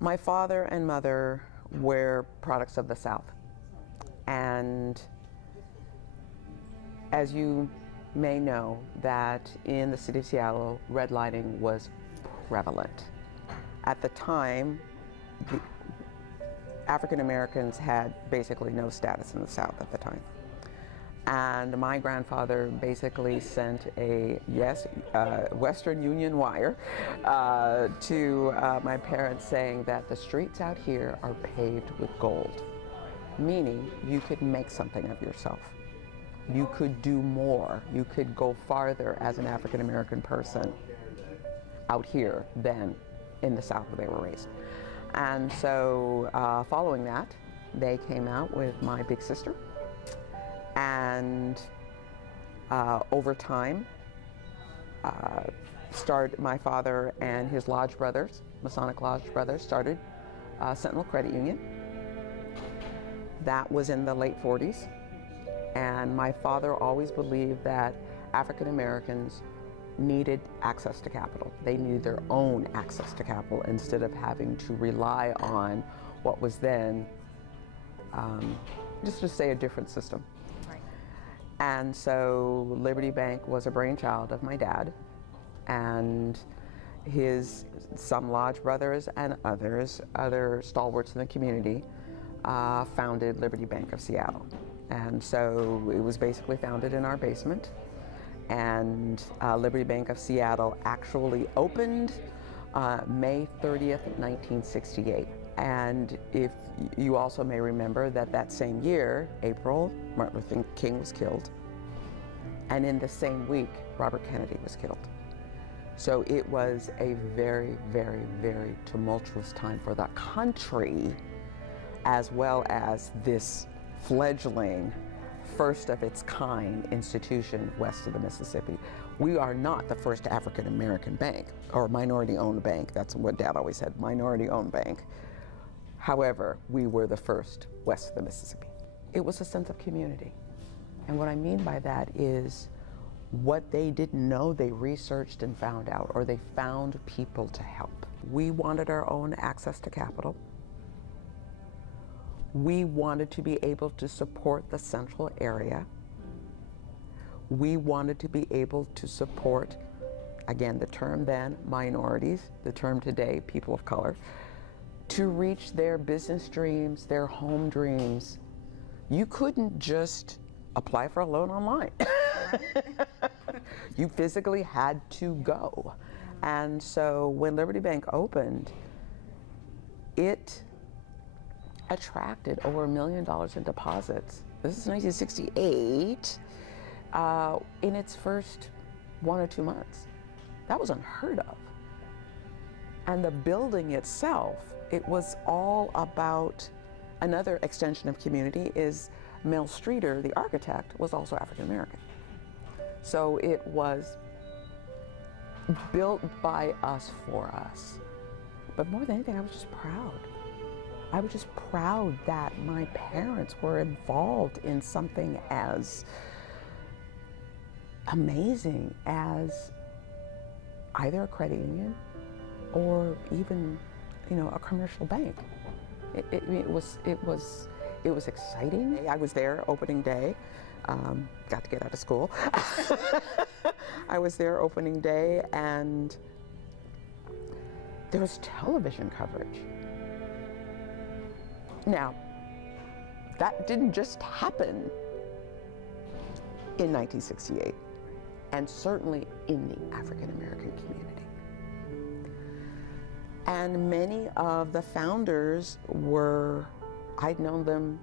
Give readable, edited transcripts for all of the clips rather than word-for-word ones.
My father and mother were products of the South, and as you may know, that in the city of Seattle, redlining was prevalent. At the time, the African Americans had basically no status in the South at the time. And my grandfather basically sent a, Western Union wire to my parents saying that the streets out here are paved with gold, meaning you could make something of yourself. You could do more. You could go farther as an African American person out here than in the South where they were raised. And so following that, they came out with my big sister. And over time, my father and his lodge brothers, Masonic Lodge brothers, started Sentinel Credit Union. That was in the late 40s. And my father always believed that African Americans needed access to capital. They needed their own access to capital instead of having to rely on what was then, just to say, a different system. Right. And so Liberty Bank was a brainchild of my dad, and some lodge brothers and other stalwarts in the community founded Liberty Bank of Seattle. And so it was basically founded in our basement. And Liberty Bank of Seattle actually opened May 30th, 1968. And if you also may remember that same year, April, Martin Luther King was killed. And in the same week, Robert Kennedy was killed. So it was a very, very, very tumultuous time for the country, as well as this fledgling, first of its kind institution west of the Mississippi. We are not the first African American bank or minority owned bank. That's what Dad always said, minority owned bank. However, we were the first west of the Mississippi. It was a sense of community. And what I mean by that is what they didn't know, they researched and found out, or they found people to help. We wanted our own access to capital. We wanted to be able to support the central area. We wanted to be able to support, again, the term then, minorities, the term today, people of color, to reach their business dreams, their home dreams. You couldn't just apply for a loan online. You physically had to go. And so when Liberty Bank opened, it attracted over $1 million in deposits. This is 1968, in its first 1 or 2 months. That was unheard of. And the building itself, it was all about, another extension of community is Mel Streeter, the architect, was also African American. So it was built by us for us. But more than anything, I was just proud. I was just proud that my parents were involved in something as amazing as either a credit union or even, a commercial bank. It was exciting. I was there opening day. Got to get out of school. I was there opening day, and there was television coverage. Now, that didn't just happen in 1968, and certainly in the African American community. And many of the founders were, I'd known them,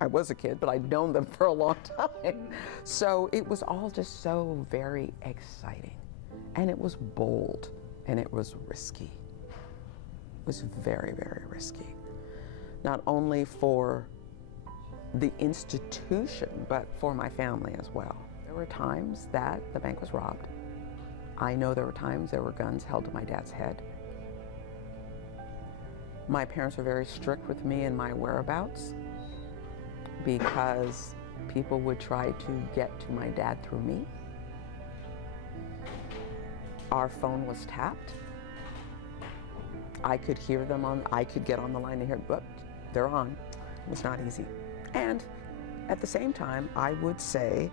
I was a kid, but I'd known them for a long time. So it was all just so very exciting. And it was bold, and it was risky. It was very, very risky. Not only for the institution, but for my family as well. There were times that the bank was robbed. I know there were times there were guns held to my dad's head. My parents were very strict with me and my whereabouts because people would try to get to my dad through me. Our phone was tapped. I could hear them I could get on the line and hear, but they're on. It was not easy. And at the same time, I would say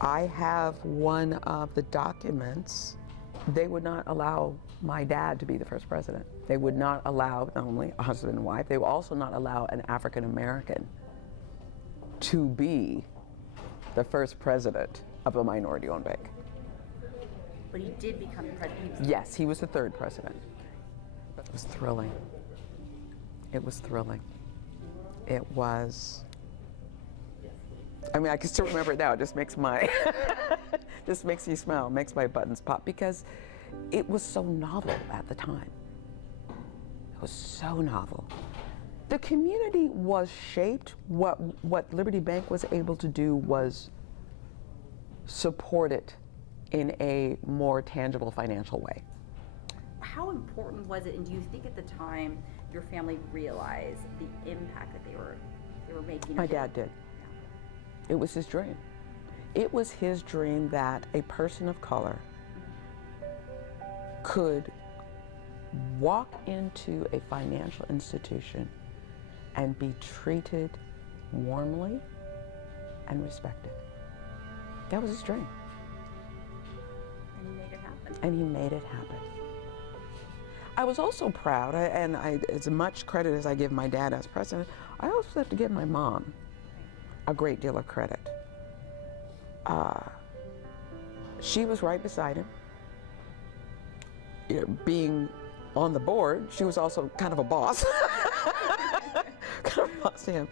I have one of the documents. They would not allow my dad to be the first president. They would not allow not only a husband and wife, they would also not allow an African American to be the first president of a minority-owned bank. But he did become president. Yes, he was the third president. It was thrilling. It was thrilling. It was, I mean, I can still remember it now. It just makes my, just makes me smile, makes my buttons pop, because it was so novel at the time. It was so novel. The community was shaped. What Liberty Bank was able to do was support it in a more tangible financial way. How important was it, and do you think at the time your family realized the impact that they were making? My dad did. It was his dream. It was his dream that a person of color could walk into a financial institution and be treated warmly and respected. That was his dream. And he made it happen. And he made it happen. I was also proud, and as much credit as I give my dad as president, I also have to give my mom a great deal of credit. She was right beside him. You know, being on the board, she was also kind of a boss. Kind of a boss to him.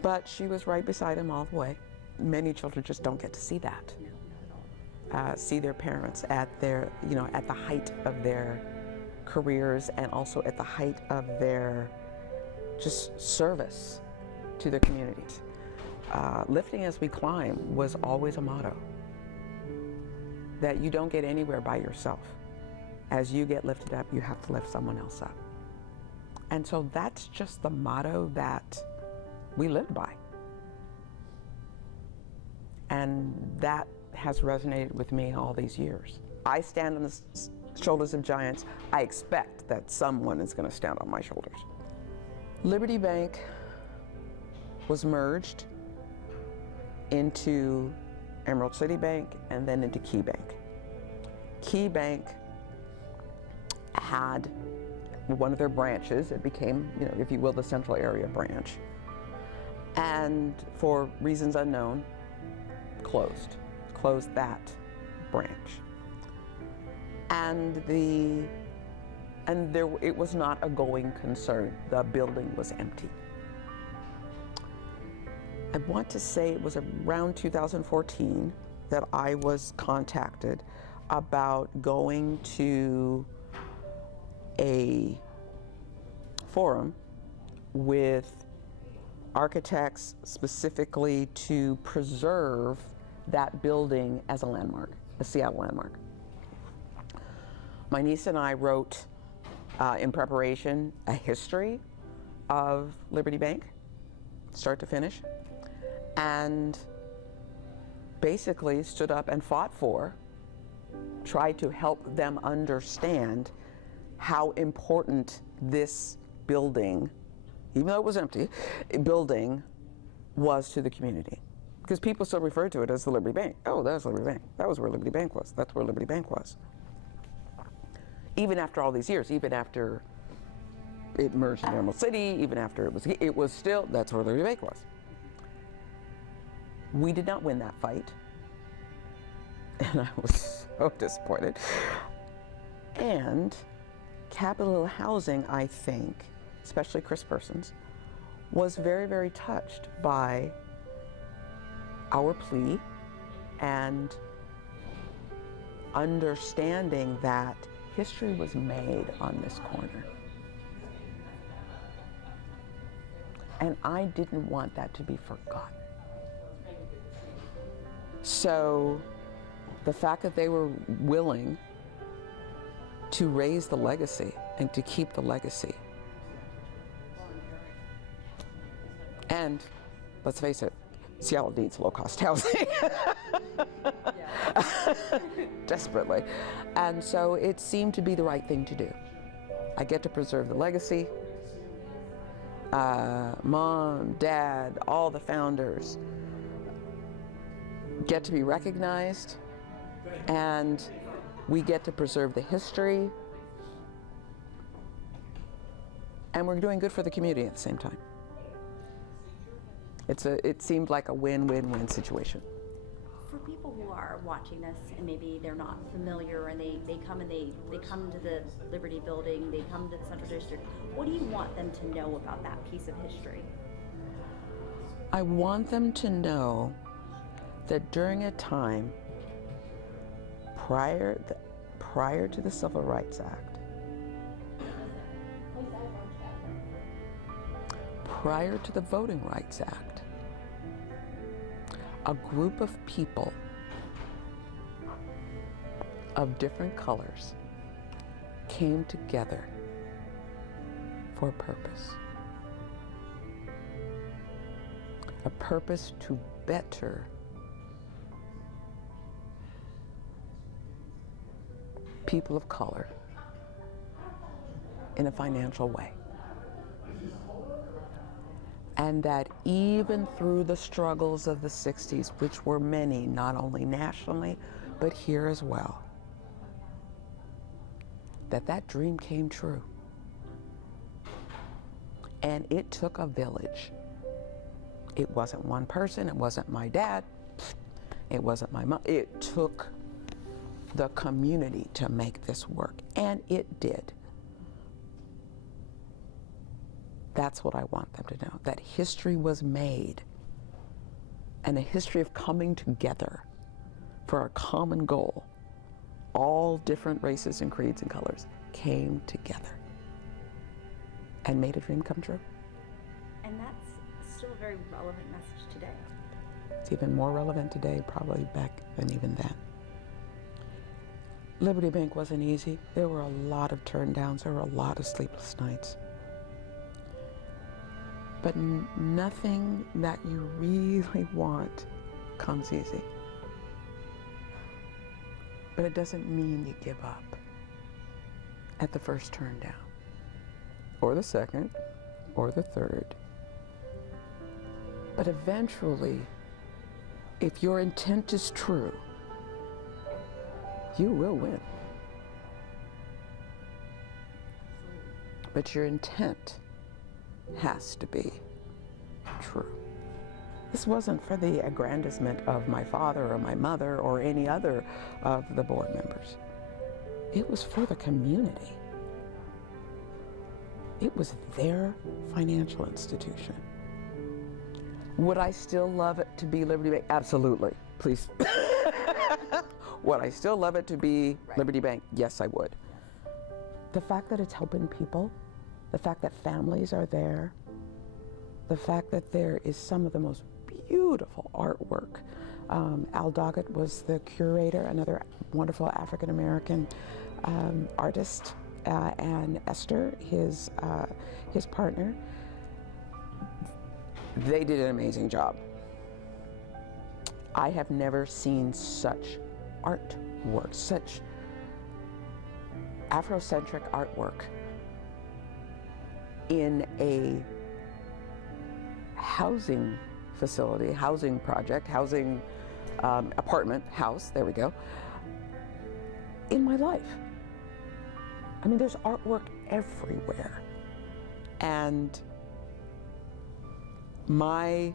But she was right beside him all the way. Many children just don't get to see that. See their parents at their, at the height of their careers, and also at the height of their just service to their communities. Lifting as we climb was always a motto, that you don't get anywhere by yourself. As you get lifted up, you have to lift someone else up. And so that's just the motto that we lived by. And that has resonated with me all these years. I stand on the shoulders of giants. I expect that someone is going to stand on my shoulders. Liberty Bank was merged into Emerald City Bank and then into Key Bank. Key Bank had one of their branches. It became, if you will, the Central Area branch. And for reasons unknown, closed that branch. And it was not a going concern. The building was empty. I want to say it was around 2014 that I was contacted about going to a forum with architects specifically to preserve that building as a landmark, a Seattle landmark. My niece and I wrote, in preparation, a history of Liberty Bank, start to finish, and basically stood up and fought for, tried to help them understand how important this building, even though it was empty, building was to the community. Because people still refer to it as the Liberty Bank. Oh, that's Liberty Bank. That was where Liberty Bank was. That's where Liberty Bank was. Even after all these years, even after it merged in Emerald City, even after it was still, that's where Liberty Bank was. We did not win that fight. And I was so disappointed. And Capitol Hill Housing, I think, especially Chris Persons, was very, very touched by our plea and understanding that history was made on this corner. And I didn't want that to be forgotten. So the fact that they were willing to raise the legacy and to keep the legacy. And let's face it, Seattle needs low-cost housing desperately. And so it seemed to be the right thing to do. I get to preserve the legacy. Mom, Dad, all the founders get to be recognized, and we get to preserve the history, and we're doing good for the community at the same time. It seemed like a win-win-win situation. For people who are watching this and maybe they're not familiar and they come to the Liberty Building, they come to the Central District, what do you want them to know about that piece of history? I want them to know that during a time prior to the Civil Rights Act, prior to the Voting Rights Act, a group of people of different colors came together for a purpose. A purpose to better people of color in a financial way. And that even through the struggles of the 60s, which were many, not only nationally, but here as well, that dream came true. And it took a village. It wasn't one person, it wasn't my dad, it wasn't my mom. It took the community to make this work, and it did. That's what I want them to know, that history was made, and a history of coming together for a common goal. All different races and creeds and colors came together and made a dream come true. And that's still a very relevant message today. It's even more relevant today, probably back than even then. Liberty Bank wasn't easy. There were a lot of turndowns, there were a lot of sleepless nights. But nothing that you really want comes easy. But it doesn't mean you give up at the first turn down, or the second, or the third. But eventually, if your intent is true, you will win. But your intent has to be true. This wasn't for the aggrandizement of my father or my mother or any other of the board members. It was for the community. It was their financial institution. Would I still love it to be Liberty Bank? Absolutely. Please. Would I still love it to be Liberty Bank? Yes, I would. The fact that it's helping people, the fact that families are there, the fact that there is some of the most beautiful artwork. Al Doggett was the curator, another wonderful African-American artist, and Esther, his partner. They did an amazing job. I have never seen such artwork, such Afrocentric artwork in a housing facility, housing project, housing apartment house, there we go, in my life. I mean, there's artwork everywhere. And my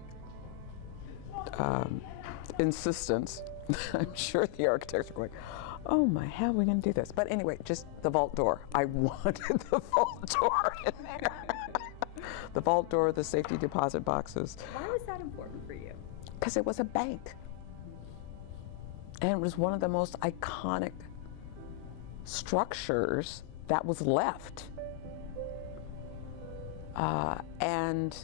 insistence, I'm sure the architects are going, oh my, how are we going to do this? But anyway, just the vault door. I wanted the vault door in there. The vault door, the safety deposit boxes. Why was that important for you? Because it was a bank. And it was one of the most iconic structures that was left. And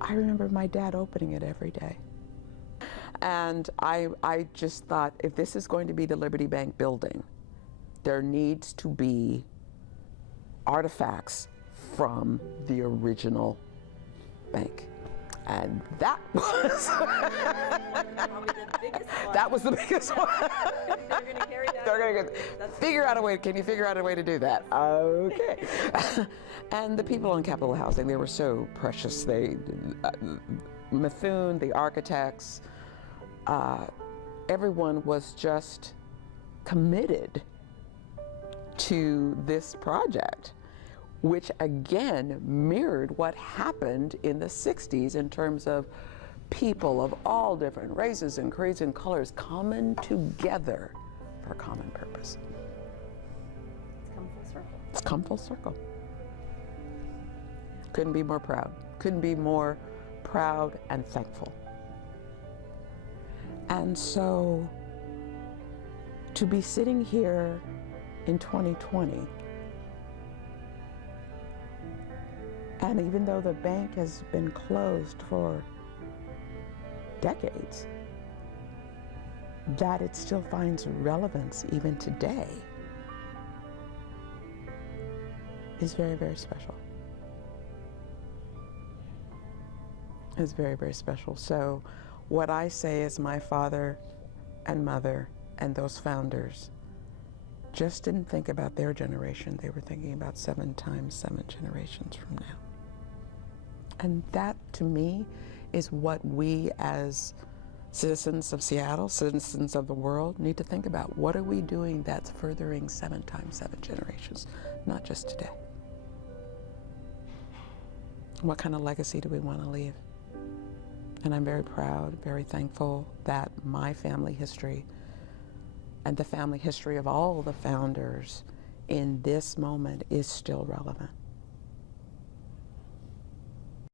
I remember my dad opening it every day. And I just thought, if this is going to be the Liberty Bank building, there needs to be artifacts from the original Bank. And that was Probably the biggest one. that was the biggest one. They're going to carry that. They're gonna over. That's figure out a way. Can you figure out a way to do that? Okay. And the people in Capitol Housing, they were so precious. They, Methune, the architects, everyone was just committed to this project, which again mirrored what happened in the 60s in terms of people of all different races and creeds and colors coming together for a common purpose. It's come full circle. It's come full circle. Couldn't be more proud. Couldn't be more proud and thankful. And so to be sitting here in 2020, and even though the bank has been closed for decades, that it still finds relevance even today is very, very special. It's very, very special. So what I say is my father and mother and those founders just didn't think about their generation. They were thinking about 7 times 7 generations from now. And that, to me, is what we as citizens of Seattle, citizens of the world, need to think about. What are we doing that's furthering 7 times 7 generations, not just today? What kind of legacy do we want to leave? And I'm very proud, very thankful that my family history and the family history of all the founders in this moment is still relevant.